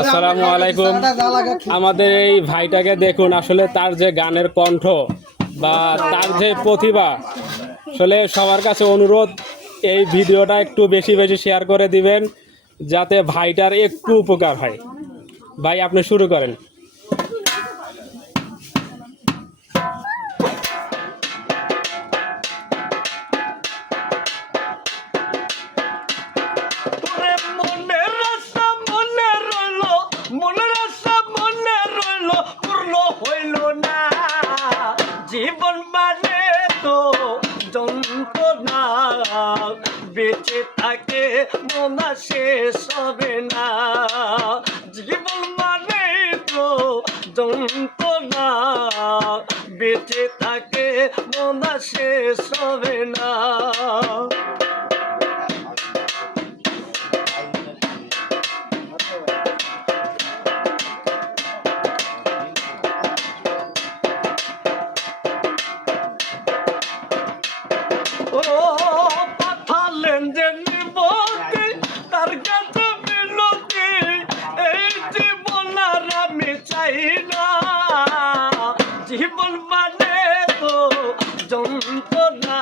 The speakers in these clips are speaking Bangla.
আসসালামু আলাইকুম। আমাদের এই ভাইটাকে দেখুন, আসলে তার যে গানের কণ্ঠ বা তার যে প্রতিভা, আসলে সবার কাছে অনুরোধ এই ভিডিওটা একটু বেশি বেশি শেয়ার করে দিবেন যাতে ভাইটার একটু উপকার হয়। ভাই আপনি শুরু করেন। জীবন মানে তো যন্ত্রণা, বেঁচে থাকে মনা শেষ হবে না। জীবন মানে তো যন্ত্রণা, বেঁচে থাকে মনা শেষ হবে না। পাঠালেন যে নিবতি তার কাছে মিনতি, এই জীবন আর আমি চাই না। জীবন মানে তো যন্ত্রণা,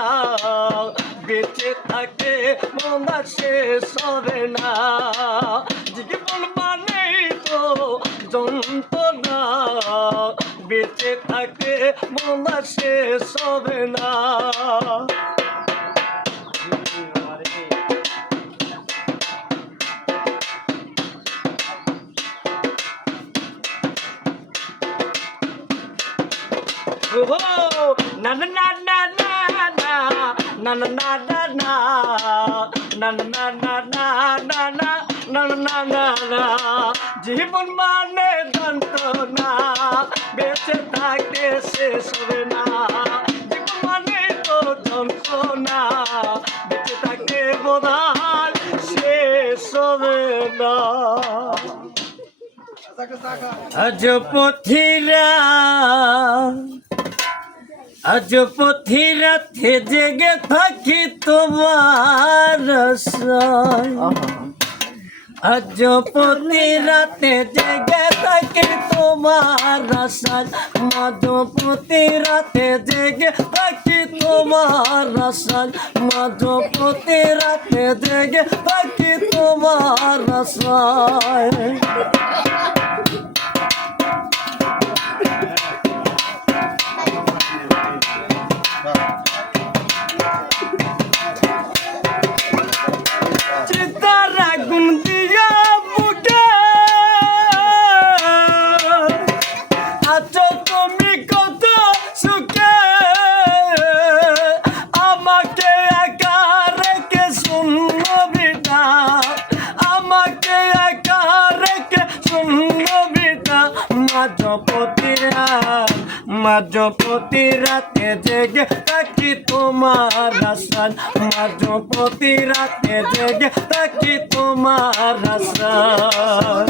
বেঁচে থাকে মনা শেষ হবে না। জীবন মানে তো যন্ত্রণা, বেঁচে থাকে মনা শেষ হবে না। Na na na na na na na na na na na na na na na na na na na। জীবন মানে যন্ত্রণা, বেঁচে থাকতে শেষ হবে না। জীবন মানে তো যন্ত্রণা, বেঁচে থাকতে বোধহয় শেষ হবে না। আজ পথিরা আজ পথিরাতে জেগে থাকি তোমার আশায়। আজ পথিরাতে জেগে থাকি তোমার আশায়। মাঝ পথিরাতে জেগে থাকি তোমার আশায়। মাঝ পথিরাতে জেগে থাকি তোমার আশায়। চিতার আগুন দিয়া বুকে আছো তুমি কত সুখে। আমাকে একা রেখে শুনবি না, আমাকে একা রেখে শুনবি না। মাঝ পথিরাতে জেগে থাকি তোমার আশায়। মাঝ পথিরাতে জেগে থাকি তোমার আশায়।